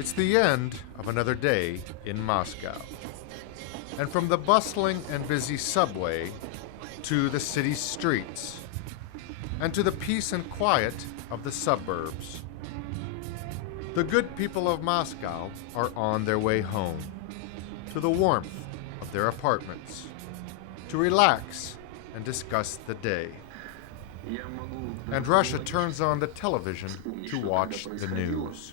It's the end of another day in Moscow. And from the bustling and busy subway to the city's streets, and to the peace and quiet of the suburbs, the good people of Moscow are on their way home, to the warmth of their apartments, to relax and discuss the day. And Russia turns on the television to watch the news.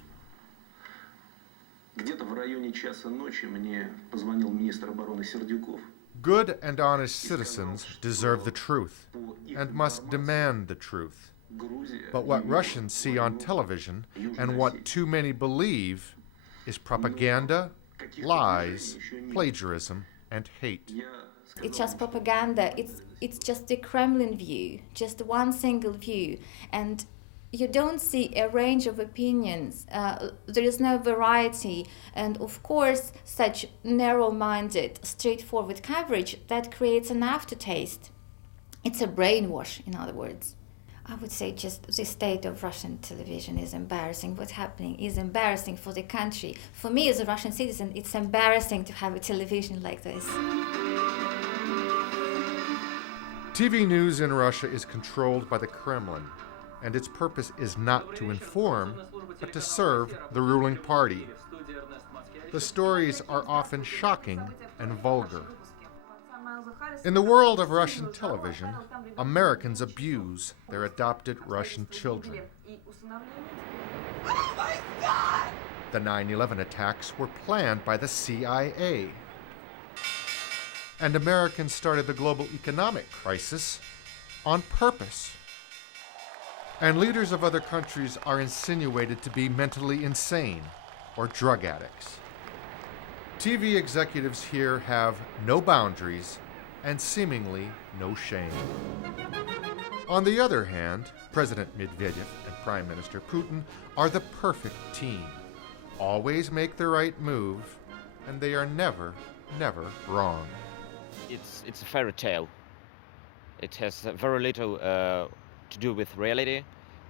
Good and honest citizens deserve the truth and must demand the truth. But what Russians see on television and what too many believe is propaganda, lies, plagiarism, and hate. It's just propaganda. It's just the Kremlin view, just one single view, and you don't see a range of opinions. There is no variety, and of course, such narrow-minded, straightforward coverage that creates an aftertaste. It's a brainwash, in other words. I would say just the state of Russian television is embarrassing. What's happening is embarrassing for the country. For me, as a Russian citizen, it's embarrassing to have a television like this. TV news in Russia is controlled by the Kremlin, and its purpose is not to inform, but to serve the ruling party. The stories are often shocking and vulgar. In the world of Russian television, Americans abuse their adopted Russian children. Oh my God! The 9/11 attacks were planned by the CIA. And Americans started the global economic crisis on purpose. And leaders of other countries are insinuated to be mentally insane or drug addicts. TV executives here have no boundaries and seemingly no shame. On the other hand, President Medvedev and Prime Minister Putin are the perfect team. Always make the right move, and they are never, never wrong. It's a fairy tale. It has very little to do with reality,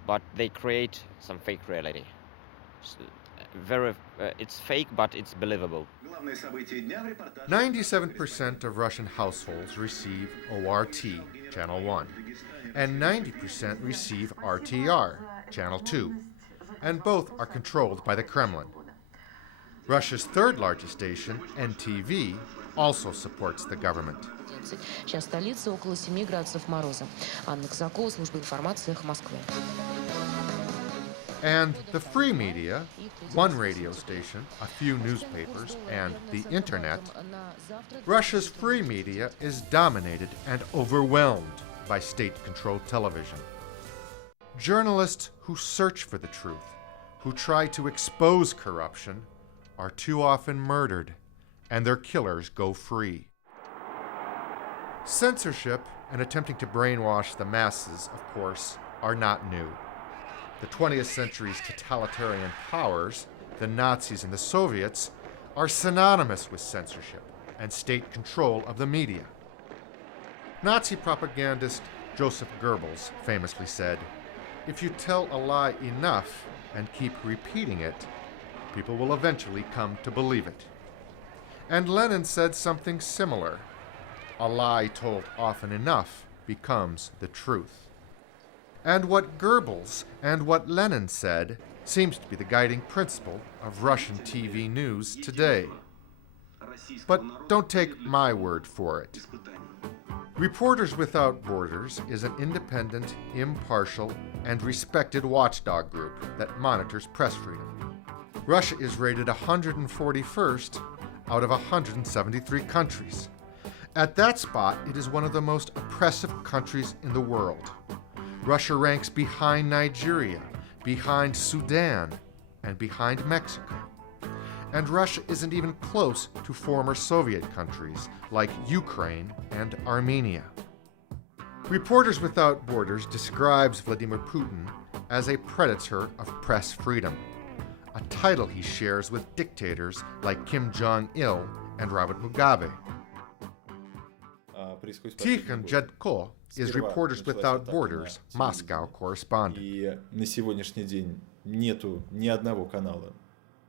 but they create some fake reality. It's fake, but it's believable. 97% of Russian households receive ORT, Channel 1, and 90% receive RTR, Channel 2, and both are controlled by the Kremlin. Russia's third largest station, NTV, also supports the government. Сейчас в столице около 7 градусов мороза. Анна Казакова, служба информации, Москва. And the free media, one radio station, a few newspapers, and the internet, Russia's free media is dominated and overwhelmed by state-controlled television. Journalists who search for the truth, who try to expose corruption, are too often murdered, and their killers go free. Censorship and attempting to brainwash the masses, of course, are not new. The 20th century's totalitarian powers, the Nazis and the Soviets, are synonymous with censorship and state control of the media. Nazi propagandist Joseph Goebbels famously said, "If you tell a lie enough and keep repeating it, people will eventually come to believe it." And Lenin said something similar. A lie told often enough becomes the truth. And what Goebbels and what Lenin said seems to be the guiding principle of Russian TV news today. But don't take my word for it. Reporters Without Borders is an independent, impartial, and respected watchdog group that monitors press freedom. Russia is rated 141st out of 173 countries. At that spot, it is one of the most oppressive countries in the world. Russia ranks behind Nigeria, behind Sudan, and behind Mexico. And Russia isn't even close to former Soviet countries like Ukraine and Armenia. Reporters Without Borders describes Vladimir Putin as a predator of press freedom, a title he shares with dictators like Kim Jong-il and Robert Mugabe. Tikhon Jedko is Reporters Without Borders Moscow correspondent. И на сегодняшний день нету ни одного канала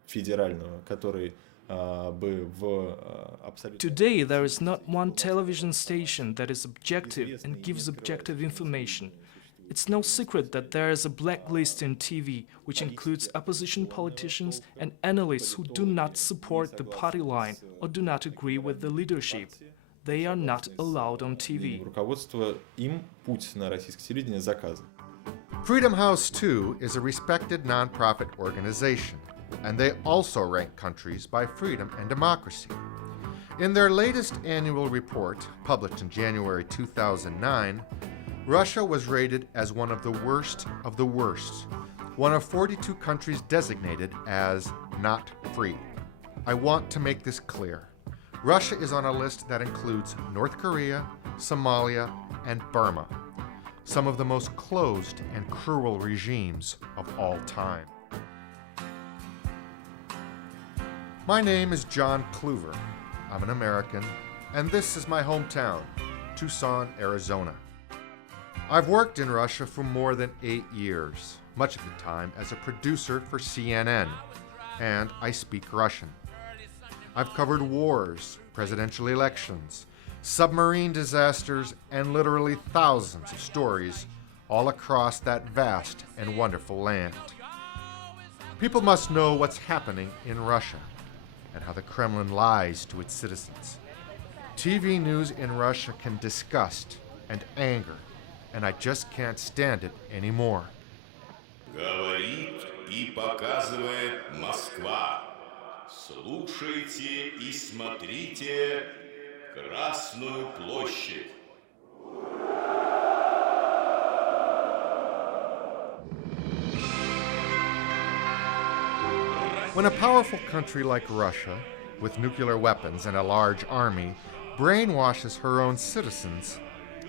федерального, который бы в абсолютно... Today, there is not one television station that is objective and gives objective information. It's no secret that there is a blacklist in TV, which includes opposition politicians and analysts who do not support the party line or do not agree with the leadership. They are not allowed on TV. Руководство им путь на российское телевидение заказано. Freedom House, too, is a respected nonprofit organization, and they also rank countries by freedom and democracy. In their latest annual report, published in January 2009, Russia was rated as one of the worst, one of 42 countries designated as not free. I want to make this clear. Russia is on a list that includes North Korea, Somalia, and Burma, some of the most closed and cruel regimes of all time. My name is John Kluver. I'm an American, and this is my hometown, Tucson, Arizona. I've worked in Russia for more than 8 years, much of the time as a producer for CNN, and I speak Russian. I've covered wars, presidential elections, submarine disasters, and literally thousands of stories all across that vast and wonderful land. People must know what's happening in Russia and how the Kremlin lies to its citizens. TV news in Russia can disgust and anger, and I just can't stand it anymore. Говорит и показывает Москва. Слушайте и смотрите Красную площадь. When a powerful country like Russia, with nuclear weapons and a large army, brainwashes her own citizens,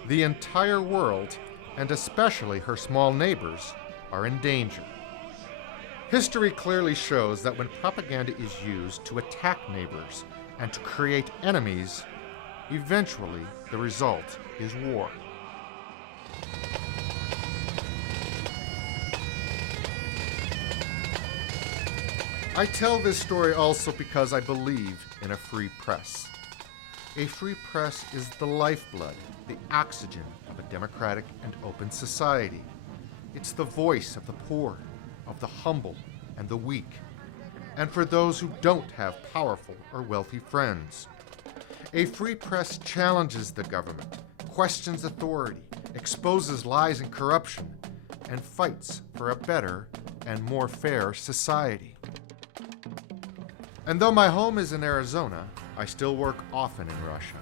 the entire world, and especially her small neighbors, are in danger. History clearly shows that when propaganda is used to attack neighbors and to create enemies, eventually the result is war. I tell this story also because I believe in a free press. A free press is the lifeblood, the oxygen of a democratic and open society. It's the voice of the poor, of the humble and the weak, and for those who don't have powerful or wealthy friends. A free press challenges the government, questions authority, exposes lies and corruption, and fights for a better and more fair society. And though my home is in Arizona, I still work often in Russia,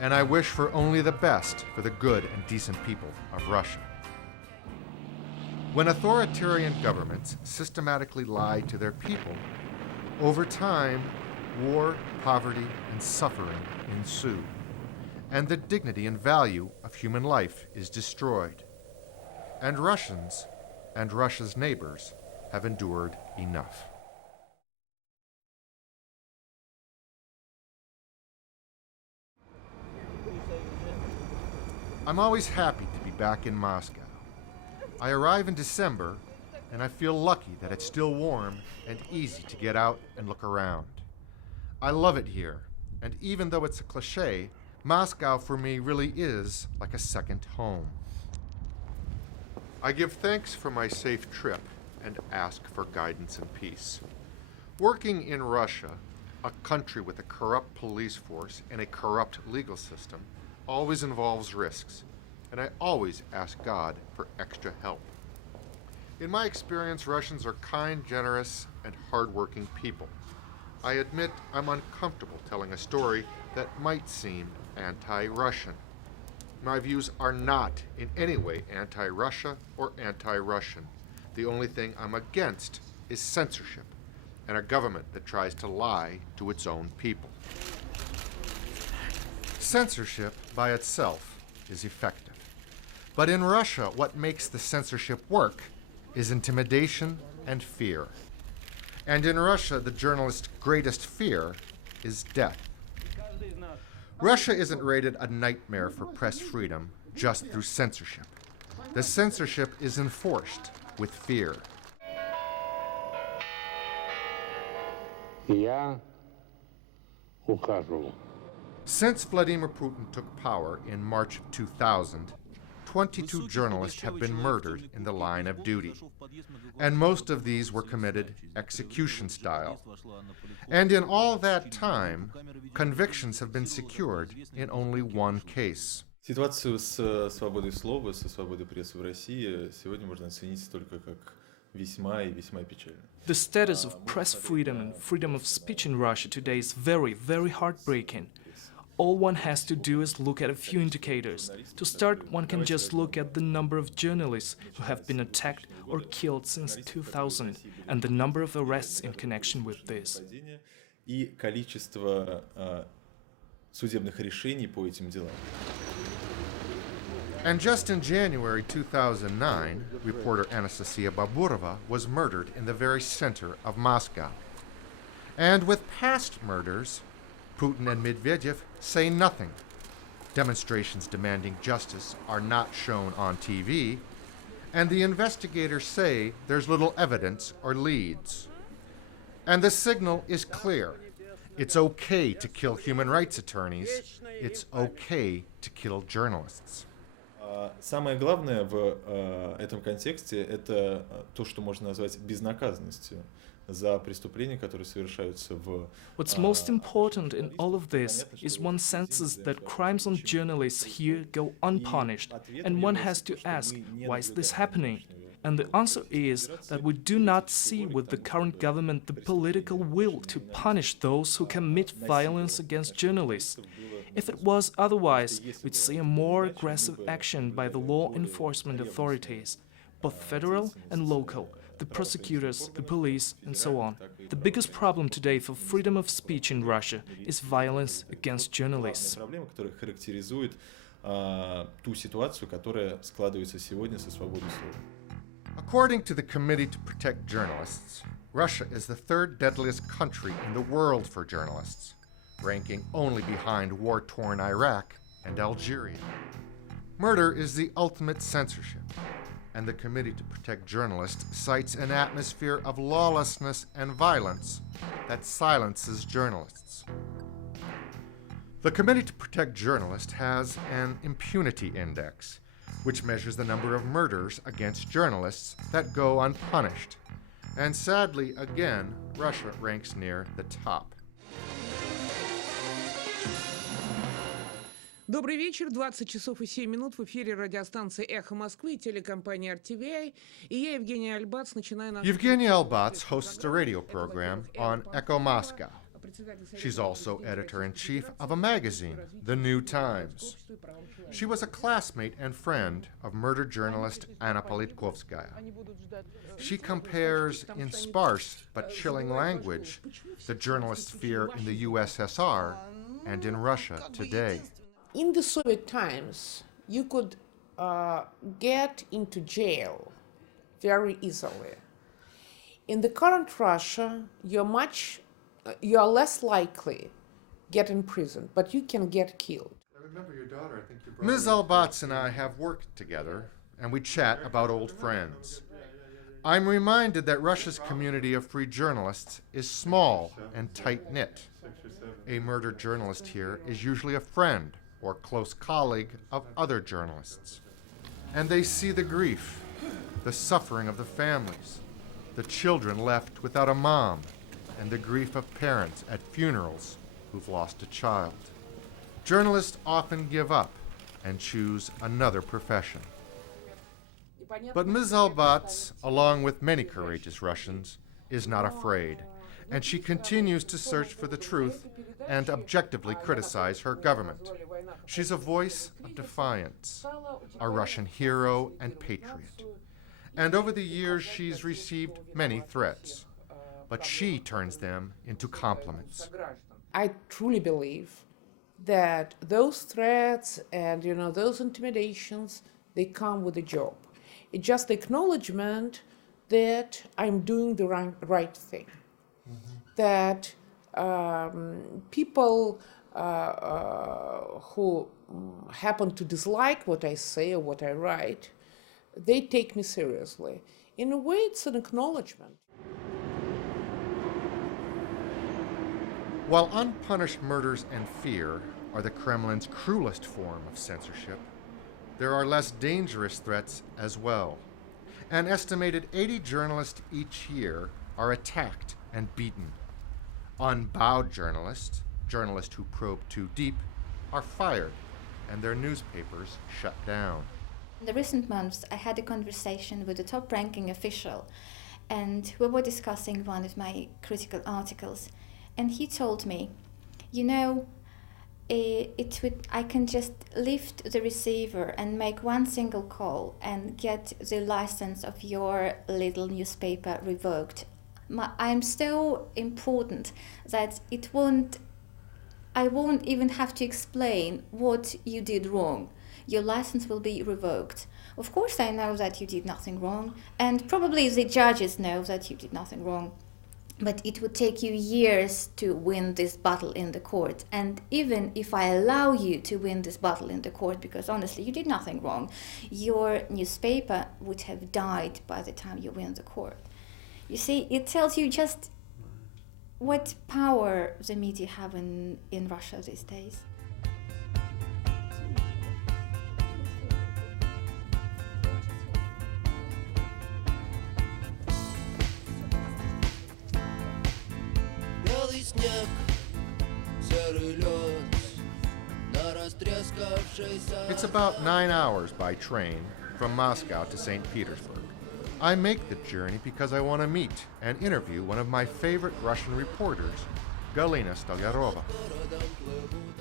and I wish for only the best for the good and decent people of Russia. When authoritarian governments systematically lie to their people, over time, war, poverty, and suffering ensue, and the dignity and value of human life is destroyed. And Russians and Russia's neighbors have endured enough. I'm always happy to be back in Moscow. I arrive in December, and I feel lucky that it's still warm and easy to get out and look around. I love it here, and even though it's a cliché, Moscow for me really is like a second home. I give thanks for my safe trip and ask for guidance and peace. Working in Russia, a country with a corrupt police force and a corrupt legal system, always involves risks, and I always ask God for extra help. In my experience, Russians are kind, generous, and hardworking people. I admit I'm uncomfortable telling a story that might seem anti-Russian. My views are not in any way anti-Russia or anti-Russian. The only thing I'm against is censorship and a government that tries to lie to its own people. Censorship by itself is effective. But in Russia, what makes the censorship work is intimidation and fear. And in Russia, the journalist's greatest fear is death. Russia isn't rated a nightmare for press freedom just through censorship. The censorship is enforced with fear. Я ухожу. Since Vladimir Putin took power in March of 2000, 22 journalists have been murdered in the line of duty, and most of these were committed execution style. And in all that time, convictions have been secured in only one case. Ситуацию с свободой слова, со свободой прессы в России сегодня можно оценить только как весьма и весьма печально. The status of press freedom and freedom of speech in Russia today is very, very heartbreaking. All one has to do is look at a few indicators. To start, one can just look at the number of journalists who have been attacked or killed since 2000 and the number of arrests in connection with this. И количество судебных решений по этим делам. And just in January 2009, reporter Anastasia Baburova was murdered in the very center of Moscow. And with past murders, Putin and Medvedev say nothing. Demonstrations demanding justice are not shown on TV, and the investigators say there's little evidence or leads. And the signal is clear. It's okay to kill human rights attorneys. It's okay to kill journalists. Самое главное в этом контексте – это то, что можно назвать безнаказанностью за преступления, которые совершаются в... What's most important in all of this is one senses that crimes on journalists here go unpunished, and one has to ask, why is this happening? And the answer is that we do not see with the current government the political will to punish those who commit violence against journalists. If it was otherwise, we'd see a more aggressive action by the law enforcement authorities, both federal and local, the prosecutors, the police, and so on. The biggest problem today for freedom of speech in Russia is violence against journalists. Проблема, которая характеризует ту ситуацию, которая складывается сегодня со свободой слова. According to the Committee to Protect Journalists, Russia is the third deadliest country in the world for journalists, ranking only behind war-torn Iraq and Algeria. Murder is the ultimate censorship, and the Committee to Protect Journalists cites an atmosphere of lawlessness and violence that silences journalists. The Committee to Protect Journalists has an impunity index, which measures the number of murders against journalists that go unpunished. And sadly, again, Russia ranks near the top. Добрый вечер, 20 часов и 7 минут в эфире радиостанции «Эхо Москвы» и телекомпании RTVI. И я, Евгения Альбац, начинаю наш... Evgenia Albats hosts a radio program on Echo Moscow. She's also editor-in-chief of a magazine, The New Times. She was a classmate and friend of murdered journalist Anna Politkovskaya. She compares, in sparse but chilling language, the journalist's fear in the USSR and in Russia today. In the Soviet times, you could get into jail very easily. In the current Russia, you're less likely get imprisoned, but you can get killed. I remember your daughter. I think you brought Ms. Albats and I have worked together, and we chat about old friends. I'm reminded that Russia's community of free journalists is small and tight-knit. A murdered journalist here is usually a friend or close colleague of other journalists. And they see the grief, the suffering of the families, the children left without a mom, and the grief of parents at funerals who've lost a child. Journalists often give up and choose another profession. But Ms. Albats, along with many courageous Russians, is not afraid, and she continues to search for the truth and objectively criticize her government. She's a voice of defiance, a Russian hero and patriot. And over the years, she's received many threats, but she turns them into compliments. I truly believe that those threats and those intimidations, they come with a job. It's just acknowledgement that I'm doing the right thing. That people who happen to dislike what I say or what I write, they take me seriously. In a way, it's an acknowledgement. While unpunished murders and fear are the Kremlin's cruelest form of censorship, there are less dangerous threats as well. An estimated 80 journalists each year are attacked and beaten. Unbowed journalists who probe too deep, are fired and their newspapers shut down. In the recent months, I had a conversation with a top-ranking official, and we were discussing one of my critical articles. And he told me, you know, I can just lift the receiver and make one single call and get the license of your little newspaper revoked. I'm so important that I won't even have to explain what you did wrong. Your license will be revoked. Of course I know that you did nothing wrong, and probably the judges know that you did nothing wrong. But it would take you years to win this battle in the court. And even if I allow you to win this battle in the court, because honestly, you did nothing wrong, your newspaper would have died by the time you win the court. You see, it tells you just what power the media have in Russia these days. It's about 9 hours by train from Moscow to St. Petersburg. I make the journey because I want to meet and interview one of my favorite Russian reporters, Galina Stolyarova.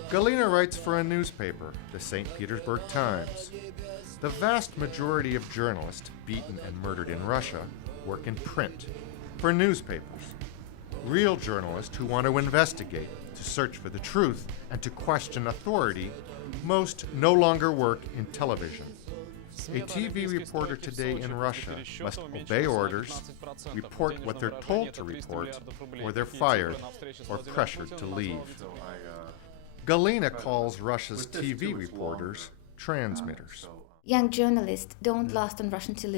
Galina writes for a newspaper, the St. Petersburg Times. The vast majority of journalists beaten and murdered in Russia work in print, for newspapers. Real journalists who want to investigate, to search for the truth, and to question authority, most no longer work in television. A TV reporter today in Russia must obey orders, report what they're told to report, or they're fired or pressured to leave. Galina calls Russia's TV reporters transmitters. Young journalists don't last on Russian television.